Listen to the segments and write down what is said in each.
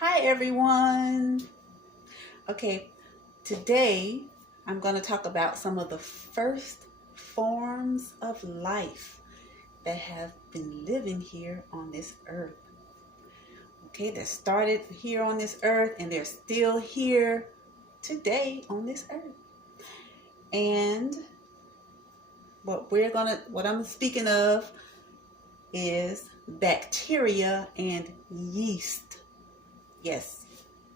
Hi everyone. Okay, today I'm going to talk about some of the first forms of life that have been living here on this earth. Okay, that started here on this earth and they're still here today on this earth. And what I'm speaking of is bacteria and yeast. Yes,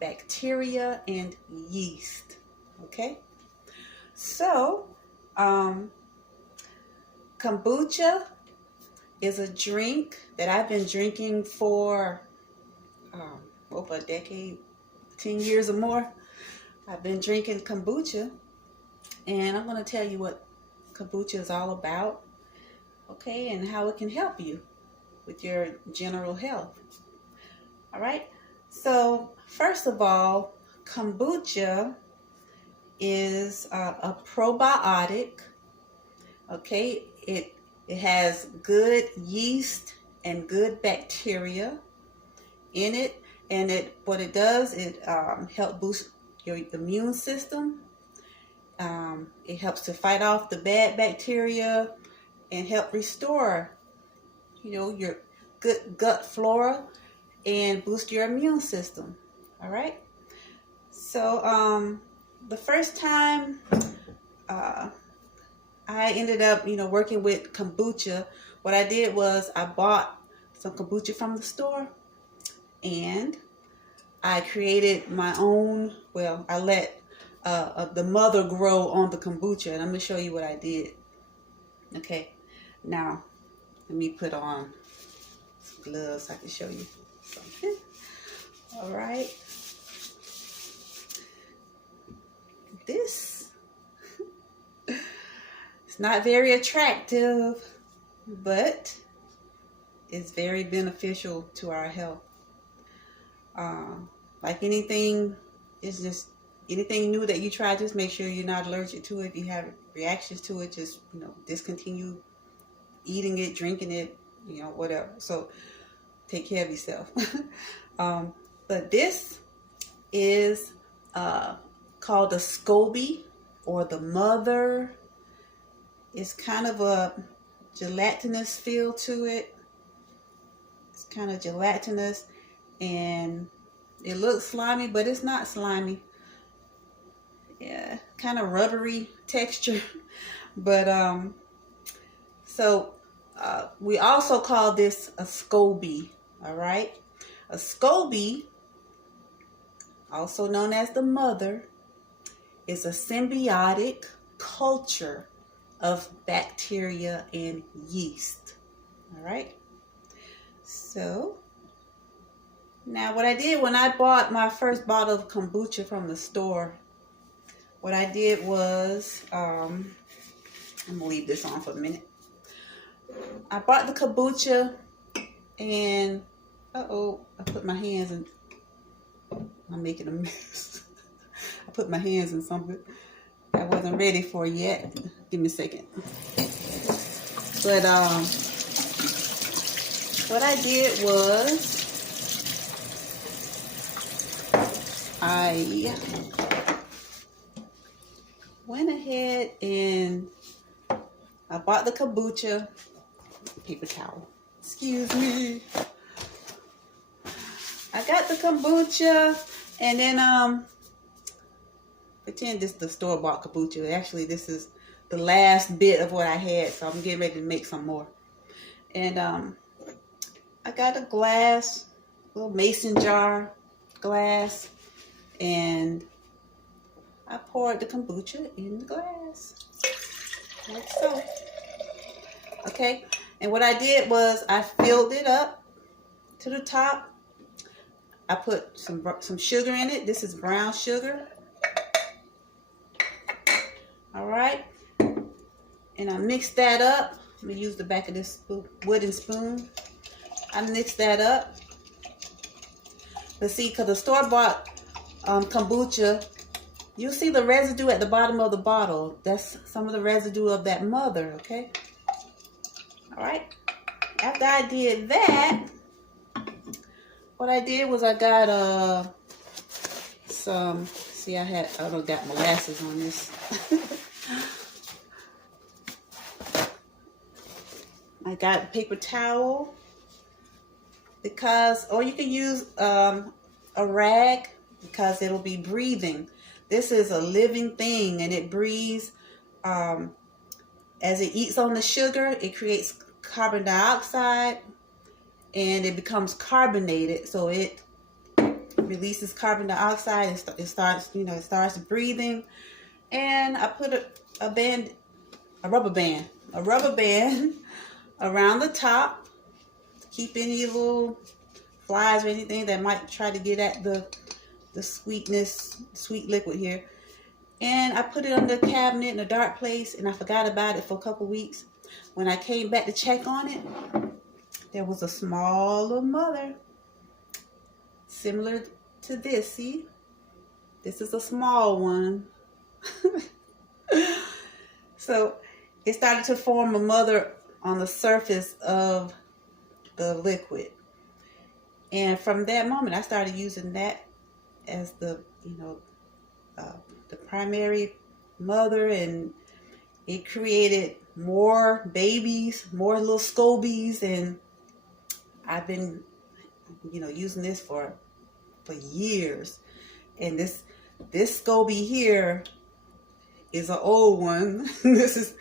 bacteria and yeast. Okay, so kombucha is a drink that I've been drinking for over a decade, 10 years or more. I've been drinking kombucha, and I'm going to tell you what kombucha is all about, okay, and how it can help you with your general health. All right, so first of all, kombucha is a probiotic. Okay, it has good yeast and good bacteria in it, and what it does, it helps boost your immune system. It helps to fight off the bad bacteria and help restore, your good gut flora and boost your immune system. All right. So the first time I ended up, working with kombucha, what I did was I bought some kombucha from the store and I created my own. Well, I let the mother grow on the kombucha, and I'm going to show you what I did. Okay, now let me put on some gloves so I can show you something. All right. This it's not very attractive, but it's very beneficial to our health. Like anything, it's just anything new that you try, just make sure you're not allergic to it. If you have reactions to it, just discontinue eating it, drinking it, whatever. So take care of yourself. But this is called the Scoby, or the mother. It's kind of a gelatinous feel to it. It's kind of gelatinous and it looks slimy, but it's not slimy. Yeah, kind of rubbery texture. But we also call this a Scoby. All right, a Scoby, also known as the mother, is a symbiotic culture of bacteria and yeast. All right. So now what I did when I bought my first bottle of kombucha from the store, what I did was, I'm gonna leave this on for a minute. I bought the kombucha and I put my hands in. I'm making a mess. I put my hands in something I wasn't ready for yet. Give me a second. But what I did was I went ahead and I bought the kombucha. Paper towel. Excuse me. I got the kombucha, and then pretend this is the store-bought kombucha. Actually, this is the last bit of what I had, so I'm getting ready to make some more. And I got a glass, little mason jar glass, and I poured the kombucha in the glass, like so. Okay, and what I did was I filled it up to the top. I put some sugar in it. This is brown sugar. All right, and I mixed that up. I'm gonna use the back of this wooden spoon. I mixed that up. But see, because the store-bought kombucha, you'll see the residue at the bottom of the bottle. That's some of the residue of that mother, okay? All right. After I did that, what I did was I got some, see, I don't got molasses on this. I got a paper towel, because, or you can use a rag, because it'll be breathing. This is a living thing, and it breathes. As it eats on the sugar, it creates carbon dioxide, and it becomes carbonated. So it releases carbon dioxide. It starts, it starts breathing. And I put a rubber band around the top to keep any little flies or anything that might try to get at the sweet liquid here. And I put it under the cabinet in a dark place, and I forgot about it for a couple weeks. When I came back to check on it, there was a small little mother, similar to this. See, this is a small one. So it started to form a mother on the surface of the liquid. And from that moment, I started using that as the primary mother, and it created more babies, more little Scobies, and I've been, using this for years. And this Scoby here is an old one. This is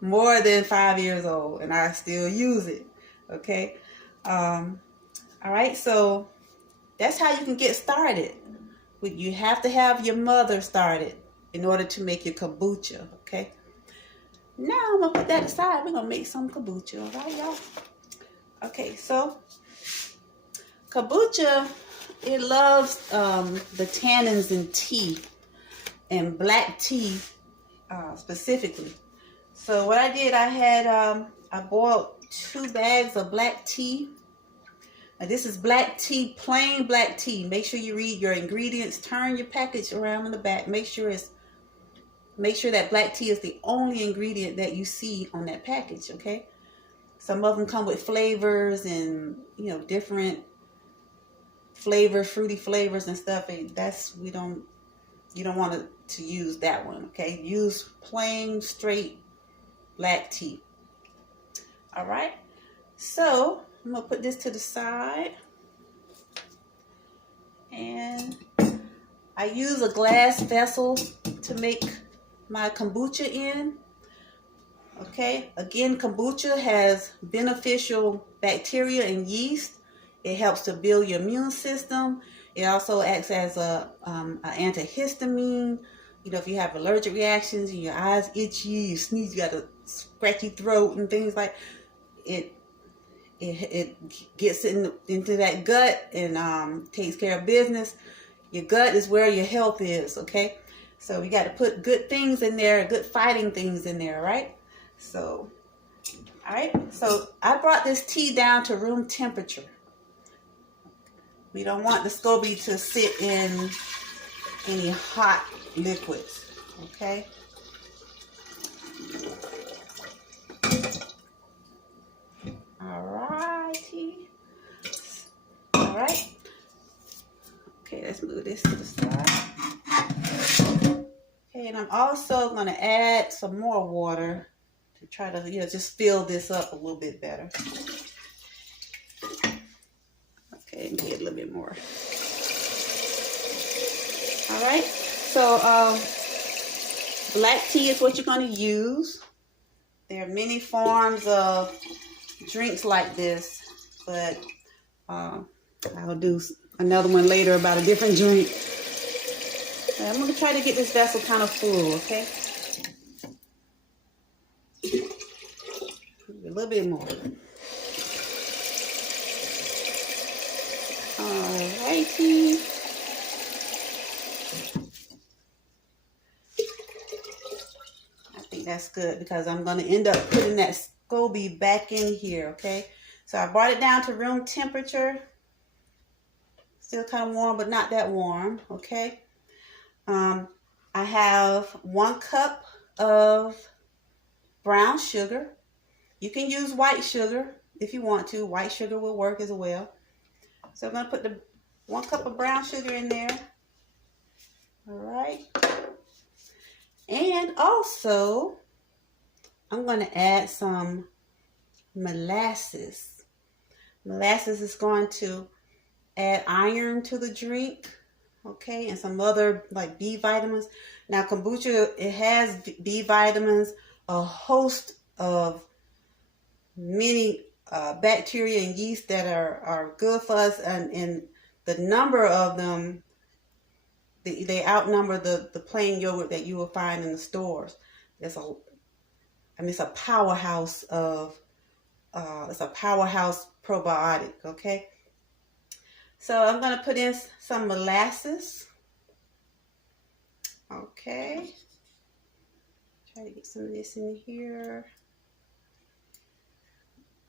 more than 5 years old, and I still use it. Okay. All right. So that's how you can get started. You have to have your mother started in order to make your kombucha. Okay. Now I'm gonna put that aside. We're gonna make some kombucha. All right, y'all. Okay. So kombucha, it loves the tannins in tea, and black tea specifically. So what I did, I boiled 2 bags of black tea. Now this is black tea, plain black tea. Make sure you read your ingredients. Turn your package around in the back. Make sure that black tea is the only ingredient that you see on that package. Okay. Some of them come with flavors and different flavors, fruity flavors and stuff. And you don't want to use that one. Okay. Use plain straight black tea. All right. So I'm going to put this to the side, and I use a glass vessel to make my kombucha in. Okay, again, kombucha has beneficial bacteria and yeast. It helps to build your immune system. It also acts as an antihistamine. If you have allergic reactions and your eyes itchy, you sneeze, you got a scratchy throat and things like it. It gets into that gut and takes care of business. Your gut is where your health is, okay? So we got to put good things in there, good fighting things in there, right? So, all right. So I brought this tea down to room temperature. We don't want the Scoby to sit in any hot liquids, okay? All right. Okay, let's move this to the side. Okay, and I'm also going to add some more water to try to, just fill this up a little bit better. Okay, and get a little bit more. All right. So, black tea is what you're going to use. There are many forms of drinks like this, but I'll do another one later about a different drink. I'm going to try to get this vessel kind of full, okay? A little bit more. All righty. I think that's good because I'm going to end up putting that Scoby back in here, okay? So I brought it down to room temperature. Still kind of warm, but not that warm, okay? I have 1 cup of brown sugar. You can use white sugar if you want to. White sugar will work as well. So I'm going to put the 1 cup of brown sugar in there. All right. And also, I'm going to add some molasses. Molasses is going to add iron to the drink, okay, and some other like B vitamins. Now, kombucha, it has B vitamins, a host of many bacteria and yeast that are good for us, and the number of them, they outnumber the plain yogurt that you will find in the stores. It's a powerhouse of it's a powerhouse probiotic, okay? So I'm going to put in some molasses. Okay. Try to get some of this in here.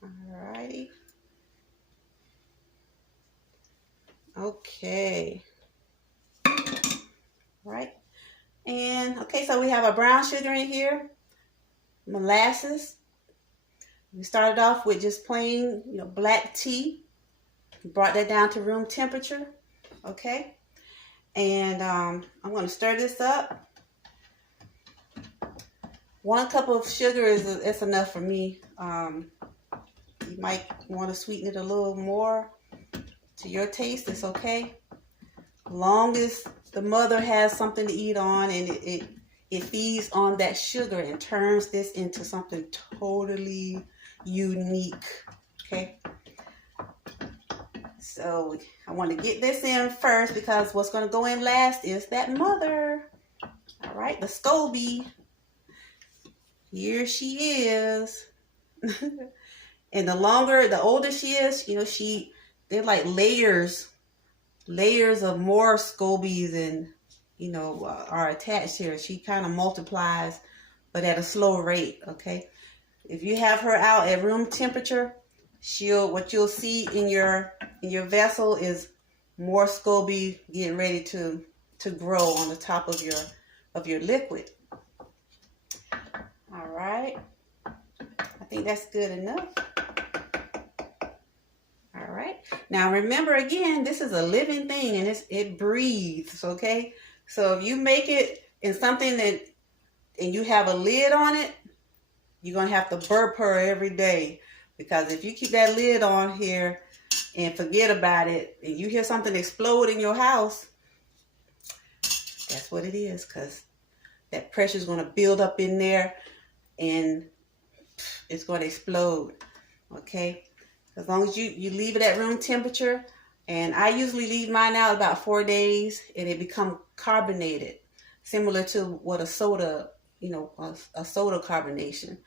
Alrighty. Okay. Right. And okay, so we have our brown sugar in here, molasses. We started off with just plain, black tea. Brought that down to room temperature. Okay. And I'm going to stir this up. 1 cup of sugar is enough for me. You might want to sweeten it a little more to your taste. It's okay. Long as the mother has something to eat on and it feeds on that sugar and turns this into something totally unique. Okay. So I want to get this in first because what's going to go in last is that mother. All right, the Scoby. Here she is. And the older she is, they're like layers of more Scobies and, are attached here. She kind of multiplies, but at a slow rate, okay? If you have her out at room temperature, what you'll see in your vessel is more Scoby getting ready to grow on the top of your liquid. All right. I think that's good enough. All right. Now remember again, this is a living thing and it breathes, okay? So if you make it in something and you have a lid on it, you're going to have to burp her every day. Because if you keep that lid on here and forget about it, and you hear something explode in your house, that's what it is. Because that pressure is going to build up in there and it's going to explode. Okay? As long as you leave it at room temperature. And I usually leave mine out about 4 days and it becomes carbonated. Similar to what a soda, a soda carbonation.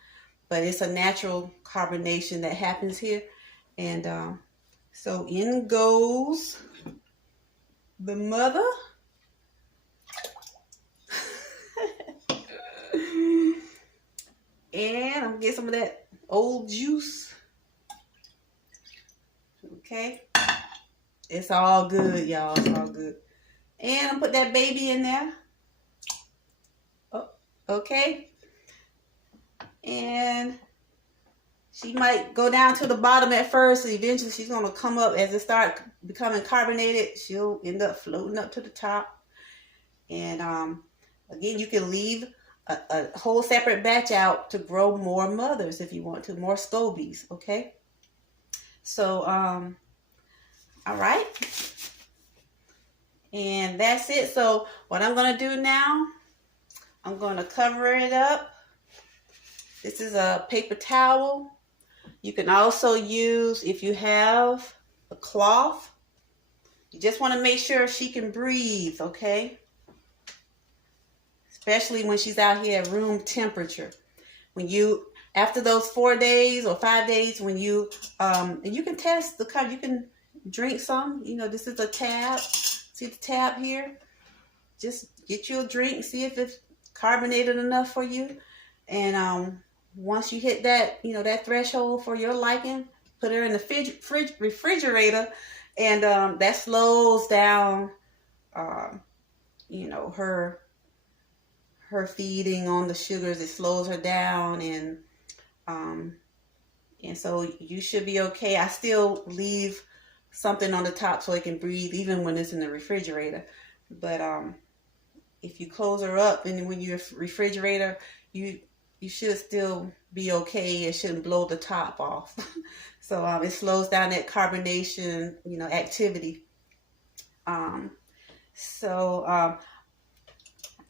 But it's a natural carbonation that happens here. And so in goes the mother. And I'm going to get some of that old juice. Okay. It's all good, y'all. It's all good. And I'm going to put that baby in there. Oh, okay. And she might go down to the bottom at first. So eventually she's going to come up as it starts becoming carbonated. She'll end up floating up to the top. And again, you can leave a whole separate batch out to grow more mothers if you want to. More Scobies, okay? So, all right. And that's it. So what I'm going to do now, I'm going to cover it up. This is a paper towel. You can also use, if you have a cloth, you just want to make sure she can breathe, okay? Especially when she's out here at room temperature. After those 4 days or 5 days, when you can test the cup, you can drink some. This is a tab. See the tab here? Just get you a drink, see if it's carbonated enough for you. And once you hit that, that threshold for your liking, put her in the refrigerator, and that slows down, her feeding on the sugars. It slows her down, and so you should be okay. I still leave something on the top so it can breathe even when it's in the refrigerator. But if you close her up and when you're refrigerator, you should still be okay. It shouldn't blow the top off. So it slows down that carbonation, activity.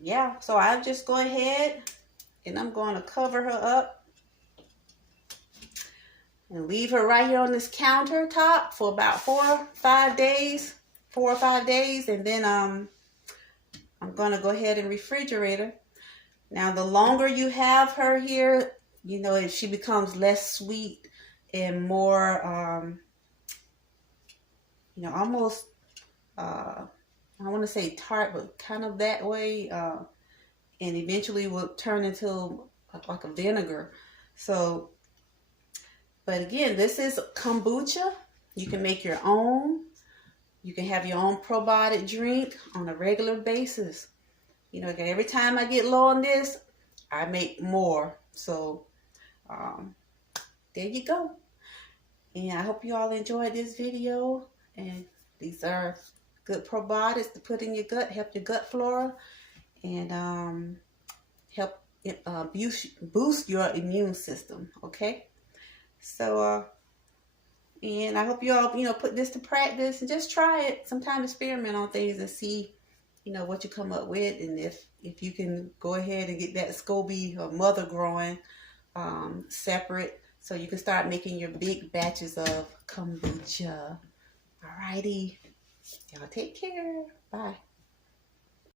Yeah, so I'll just go ahead and I'm going to cover her up and leave her right here on this countertop for about 4 or 5 days. And then I'm going to go ahead and refrigerate her. Now, the longer you have her here, if she becomes less sweet and more, almost, I want to say tart, but kind of that way, and eventually will turn into like a vinegar. So, but again, this is kombucha. You can make your own. You can have your own probiotic drink on a regular basis. Every time I get low on this, I make more. So, there you go. And I hope you all enjoyed this video. And these are good probiotics to put in your gut, help your gut flora, and help boost your immune system. Okay. So, and I hope you all, put this to practice and just try it. Sometimes experiment on things and see, what you come up with. And if you can go ahead and get that Scoby or mother growing separate, so you can start making your big batches of kombucha. Alrighty. Y'all take care. Bye.